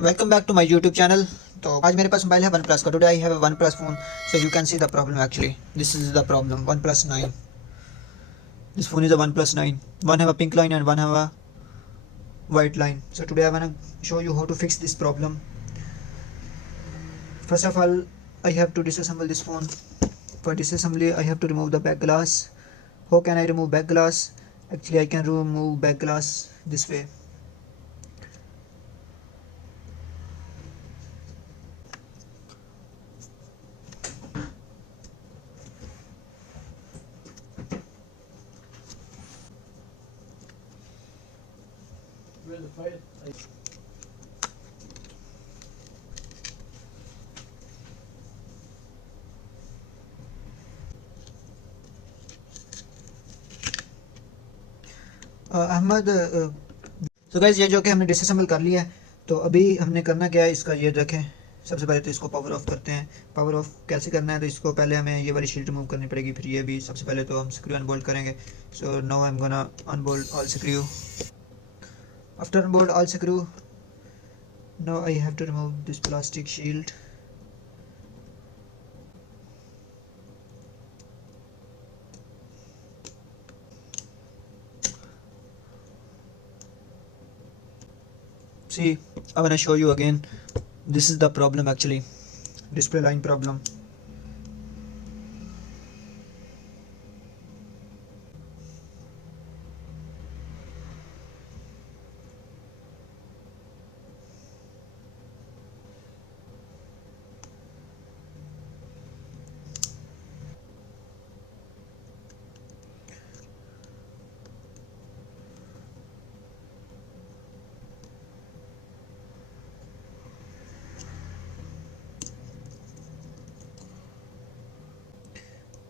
Welcome back to my YouTube channel. तो आज मेरे पास मोबाइल है OnePlus का. Today I have a OnePlus phone, so you can see the problem actually. This is the problem. OnePlus 9. This phone is a OnePlus 9. One have a pink line and one have a white line. So today I wanna show you how to fix this problem. First of all, I have to disassemble this phone. For disassembly, I have to remove the back glass. How can I remove back glass? Actually, I can remove back glass this way. Where's the file? Ahmed तो guys ये जो कि हमने disassemble कर लिया है. तो अभी हमने करना क्या है, इसका ये देखें. सबसे पहले तो इसको पावर ऑफ करते हैं. पावर ऑफ कैसे करना है, तो इसको पहले हमें ये वाली शीट रिमूव करनी पड़ेगी. फिर ये भी सबसे पहले तो हम स्क्रू अनबोल्ट करेंगे. So now I am gonna unbolt all screw. After unbolt all screw, now I have to remove this plastic shield. See, I want to show you again. This is the problem actually, display line problem.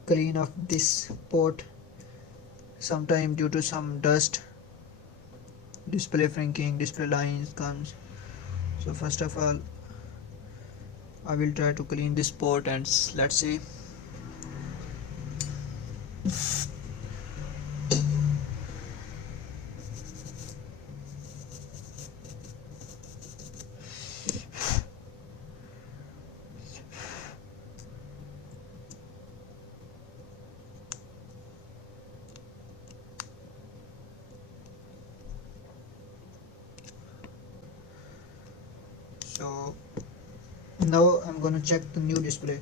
Clean off this port. Sometime due to some dust, display shrinking, display lines comes. So first of all, I will try to clean this port and let's see. So now I'm gonna check the new display.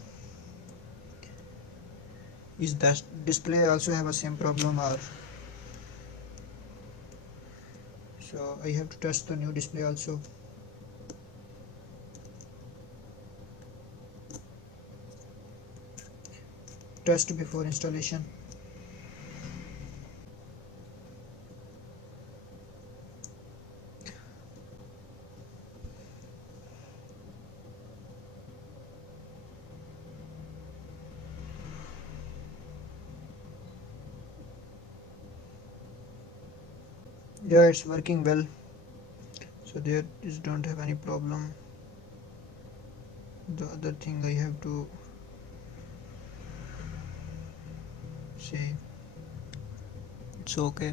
Is that display also have a same problem, or so I have to test the new display also. Test before installation. Yeah, it's working well, so there is don't have any problem. The other thing I have to say, it's okay.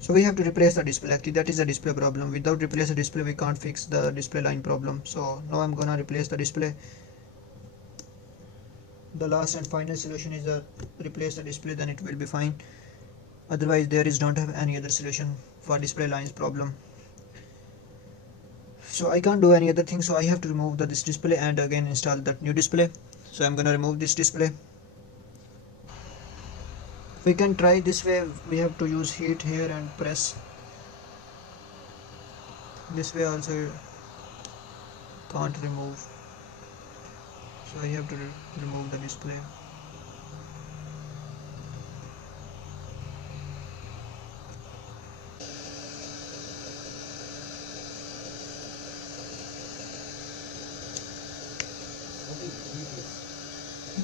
So we have to replace the display. Actually that is a display problem. Without replace the display we can't fix the display line problem. So now I'm gonna replace the display. The last and final solution is that replace the display, then it will be fine. Otherwise there is don't have any other solution for display lines problem. So I can't do any other thing, so I have to remove this display and again install that new display. So I'm gonna remove this display. We can try this way. We have to use heat here and press. This way also can't remove, so I have to remove the display.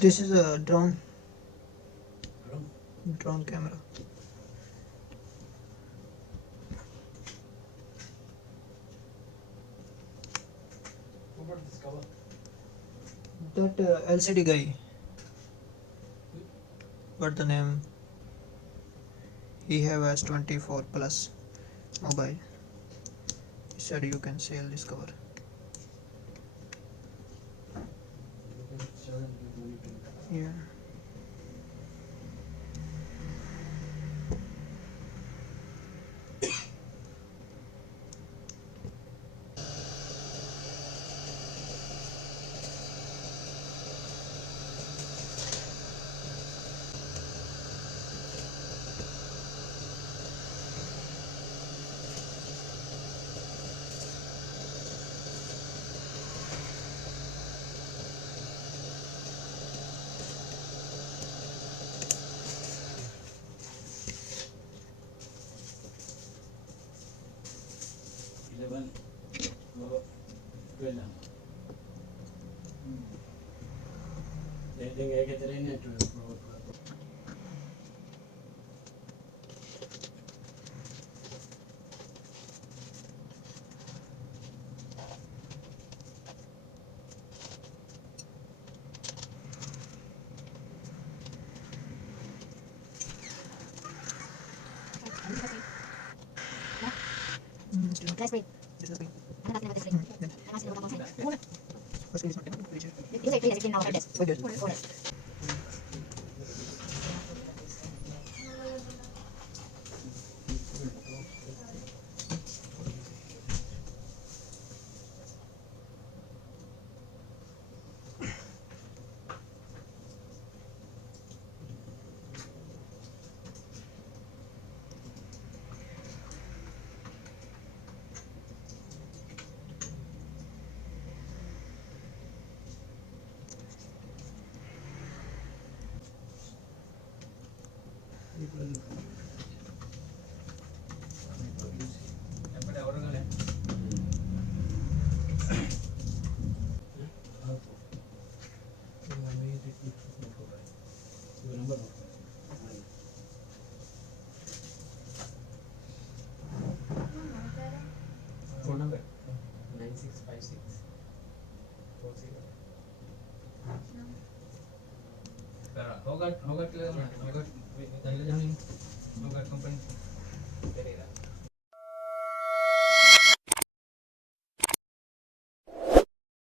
This is a drone camera. What about this cover? That LCD guy, what the name? He have S24 Plus mobile. It's said you can sell this cover. Yeah. Let's wait. This is the I'm not going to sleep. I'm not going to sleep. first is not temperature. You say 3 16 now, 5 days. 5 days. 4 days. Phone number 9656 40. होगा होगा